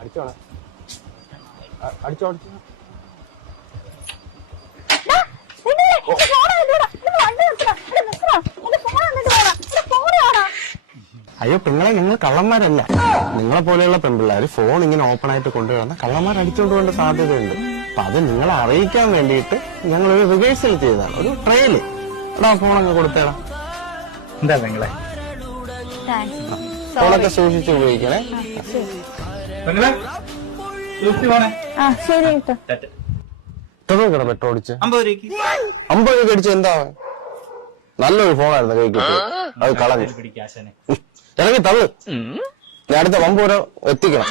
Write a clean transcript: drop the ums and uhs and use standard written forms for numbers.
അടിച്ചോണേ, അടിച്ചോ. അയ്യോ പെങ്ങളെ, നിങ്ങൾ കള്ളന്മാരല്ല. നിങ്ങളെ പോലെയുള്ള പെൺപിള്ളേർ ഫോൺ ഇങ്ങനെ ഓപ്പൺ ആയിട്ട് കൊണ്ടുവരുന്ന കള്ളന്മാർ അടിച്ചുകൊണ്ട് പോകേണ്ട സാധ്യതയുണ്ട്. അപ്പൊ അത് നിങ്ങളെ അറിയിക്കാൻ വേണ്ടിയിട്ട് ഞങ്ങളൊരു റിഹേഴ്സൽ ചെയ്തതാണ്, ഒരു ട്രയല്. എടാ ഫോണൊക്കെ കൊടുത്തേടാ. എന്താ പെങ്ങളെ, ഫോണൊക്കെ സൂക്ഷിച്ച് ഉപയോഗിക്കണേ. എത്ര പെട്രോൾ അടിച്ച്? 50 രൂപ അടിച്ച്. എന്താ നല്ലൊരു ഫോണായിരുന്നു കൈ കിട്ടി, അത് കളഞ്ഞു. ഇറങ്ങി തള്ളു. ഞാൻ അടുത്ത 50 രൂപ എത്തിക്കണം.